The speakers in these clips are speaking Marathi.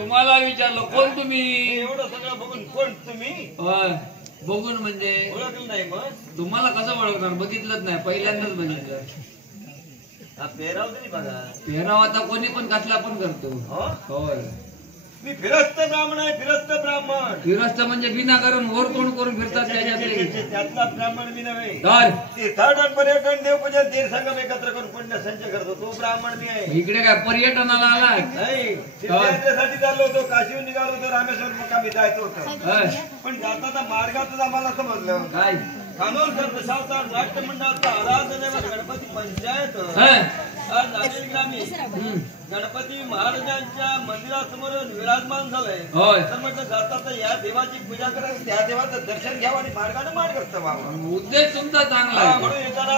तुम्हाला विचारलं कोण तुम्ही? एवढं सगळं बघून कोण तुम्ही? बघून म्हणजे ओळखलं नाही मग? तुम्हाला कसं ओळखणार? बघितलंच नाही, पहिल्यांदाच बघितलं. पेहराव तरी बघा. पेहराव आता कोणी पण कसला पण करतो. होय मी फिरस्त ब्राह्मण आहे. फिरस्त ब्राह्मण. फिरस्त म्हणजे विनाकारण वर तोंड करून फिरतात त्यातला ब्राह्मण मी नव्हे. तीर्थाटन पर्यटन देवपूजन तीर संगम एकत्र करून पुण्य संचय करतो तो ब्राह्मण मी आहे. इकडे काय पर्यटनाला आला नाही? तीर्थयात्रेसाठी चाललो होतो. काशीहून निघालो होतो. रामेश्वर मुक्कामी जायचं होतं. पण जाताना मार्गातच आम्हाला समजलं काय कानोलकर दशावतार नाट्य मंडळाचा आराधना गणपती पंचायत नांदेड ग्रामीण गणपती महाराजांच्या मंदिरासमोर विराजमान झालंय. तर म्हटलं जाता या देवाची पूजा करायला त्या देवाचं दर्शन घ्यावं आणि मार्गाने मार्गस्थ व्हावं. उद्देश तुमचा चांगला आहे. म्हणून येताना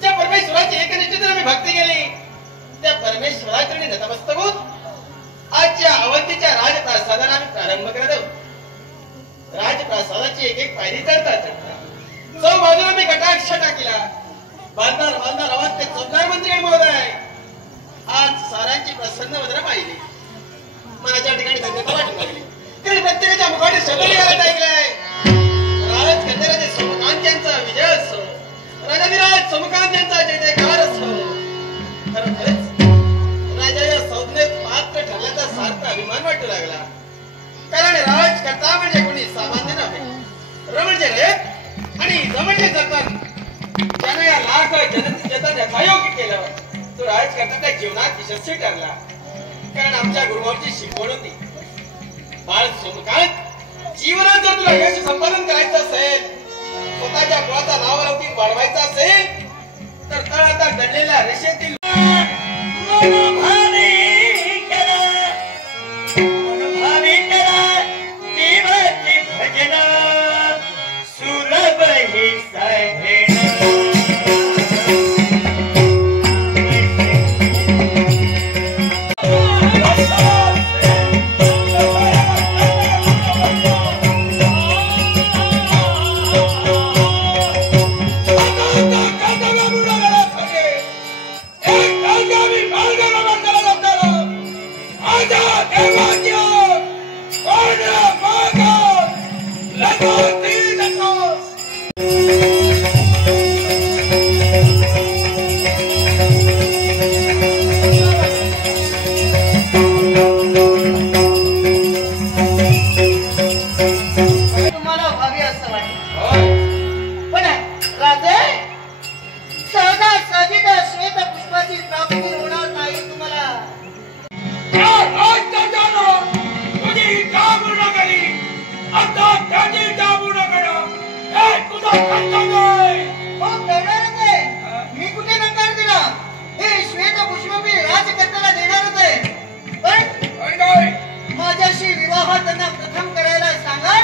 ज्या परमेश्वराची एकनिष्ठतेने मी भक्ती केली त्या परमेश्वराकडे नतमस्तक होत आजच्या अवंतीच्या राजप्रासादाला आम्ही प्रारंभ करत आहोत. राजप्रासादाची एक एक पायरी चढता चढता चौ बाजूला मी कटाक्ष टाकला. बांधणार आवाज ते चौकार मंत्री महोदय आज सारांची प्रसन्न वदना पाहिली. माझ्या ठिकाणी धन्यता वाटू लागली. कारण प्रत्येकाच्या मुखाने शब्द लिहायला ऐकलंय. राज गंधराजे सोमकांत यांचा विजय असो, राजाधिराज सोमकांत यांचा जय जयकार असो. खरंच राजा या संज्ञेत पात्र ठरल्याचा सार्थ अभिमान वाटू लागला. कारण राजकर्ता म्हणजे कोणी सामान्य नव्हे. र म्हणजे रेत आणि ज म्हणजे जतन. त्यानं या लाख जनतेचे जतन यथायोग्य केलं तो राजकर्ता त्या जीवनात यशस्वी ठरला. कारण आमच्या गुरुभाऊची शिकवण होती, बाळ सोमकांत जीवनात जर तुला यश संपादन करायचं असेल, स्वतःच्या कुळाचा नावलौकिक वाढवायचा असेल तर तळाचा दडलेल्या रेषेतील माझ्याशी विवाह त्यांना प्रथम करायला सांगा.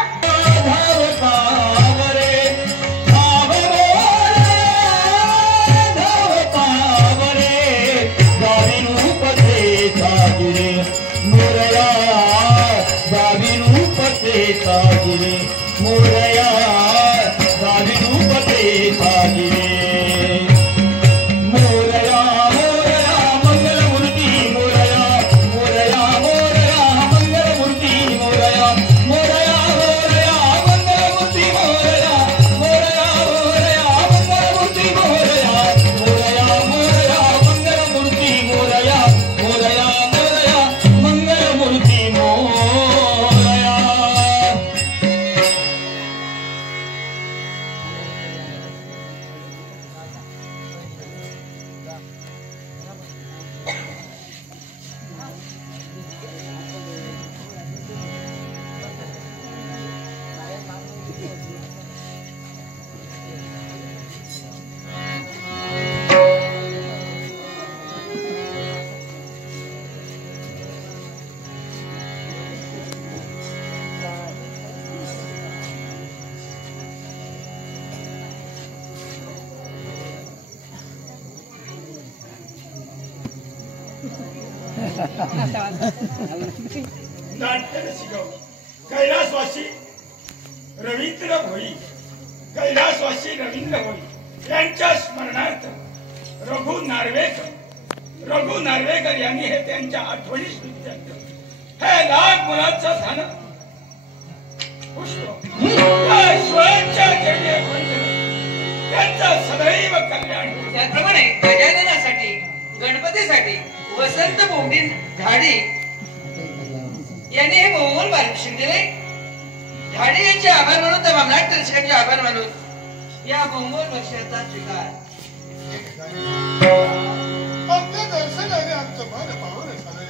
कैलासवासी रवींद्र भोई कैलासवासी रवींद्र भोई यांच्या स्मरणार्थ रघु नार्वेकर यांनी हे त्यांच्या आठवणी स्मृत्यंत हे लाख मुलाचं धन पुष्प स्वयंच्या जय त्यांचा सदैव कल्याण. त्याप्रमाणे गजाननासाठी गणपतीसाठी वसंत बोंडीन झाडी यांनी हे बहुमोल पारितोषिक दिले. झाडी यांचे आभार मानून तर मामलाट दर्शकांचे आभार मानून या बहुमोल बक्षिसाचा स्वीकार. आमच्या दर्शनाने आमचं मन पावन झालं.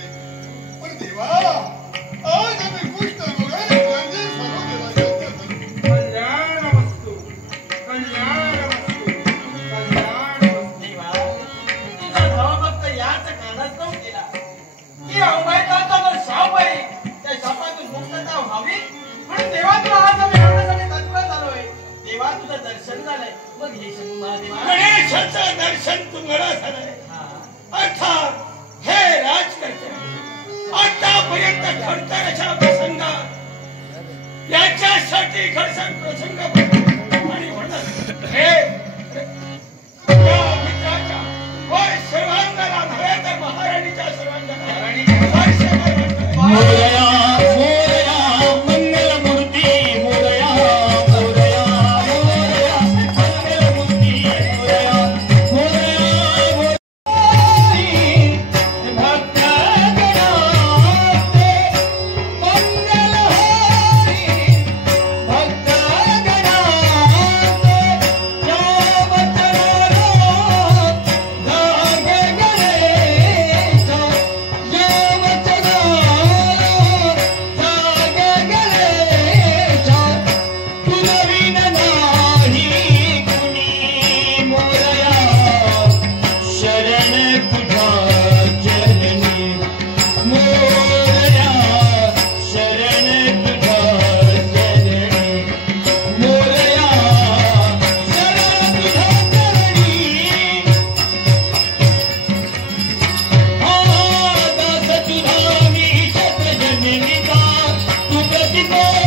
पण देवा आज आम्ही कुष्ठ रोगाने गंजीर सर्व देवाच्या कल्याणमस्तु कल्याणमस्तु देवा तुझा भावभक्त याच कारणास्तव केला की अवघाताचा जर शाप आहे त्या शापातून मुक्तता व्हावी म्हणून देवा तुला आज आम्ही आणण्यासाठी तत्पर झालोय. देवा तुझं दर्शन झालंय मग हे शंभू महादेवा गणेशाचं दर्शन तुम्हाला झालंय अर्थात हे राजकर्ते आतापर्यंत घडतानाच्या प्रसंगात याच्यासाठी घडसण प्रसंग आणि म्हणत हे या मित्राच्या वय सर्वांगाला नव्हे तर महाराणीच्या सर्वांगाला तू